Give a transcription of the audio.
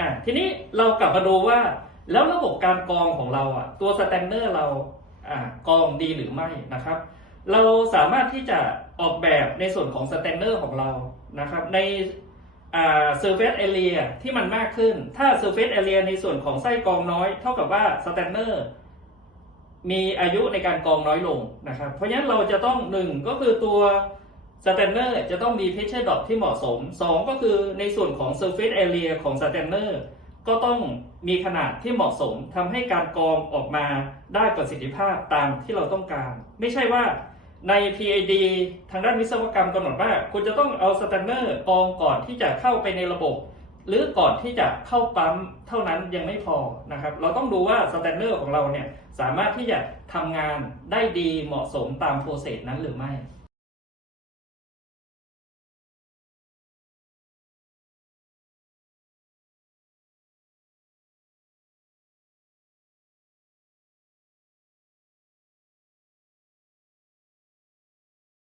อะทีนี้เรากลับมาดูว่า แล้วระบบการกองของเราอะ ตัวสแตนเนอร์เราอ่ากองดีหรือไม่นะครับ เราสามารถที่จะออกแบบในส่วนของสแตนเนอร์ของเรานะครับ ในอ่า surface area ที่มันมากขึ้น ถ้า surface area ในส่วนของไส้กองน้อย เท่ากับว่าสแตนเนอร์มีอายุในการกองน้อยลงนะครับ เพราะฉะนั้นเราจะต้องหนึ่งก็คือตัว สแตนเนอร์จะต้องมี pressure drop ที่เหมาะสม 2 ก็คือในส่วนของ surface area ของสแตนเนอร์ก็ต้องมีขนาดที่เหมาะสมทำให้การกรองออกมาได้ประสิทธิภาพตามที่เราต้องการ ไม่ใช่ว่าใน PID ทางด้านวิศวกรรมกำหนดว่า คุณจะต้องเอาสแตนเนอร์กรองก่อนที่จะเข้าไปในระบบ หรือก่อนที่จะเข้าปั๊มเท่านั้นยังไม่พอนะครับ เราต้องดูว่าสแตนเนอร์ของเราเนี่ยสามารถที่จะทำงานได้ดีเหมาะสมตามโปรเซสนั้นหรือไม่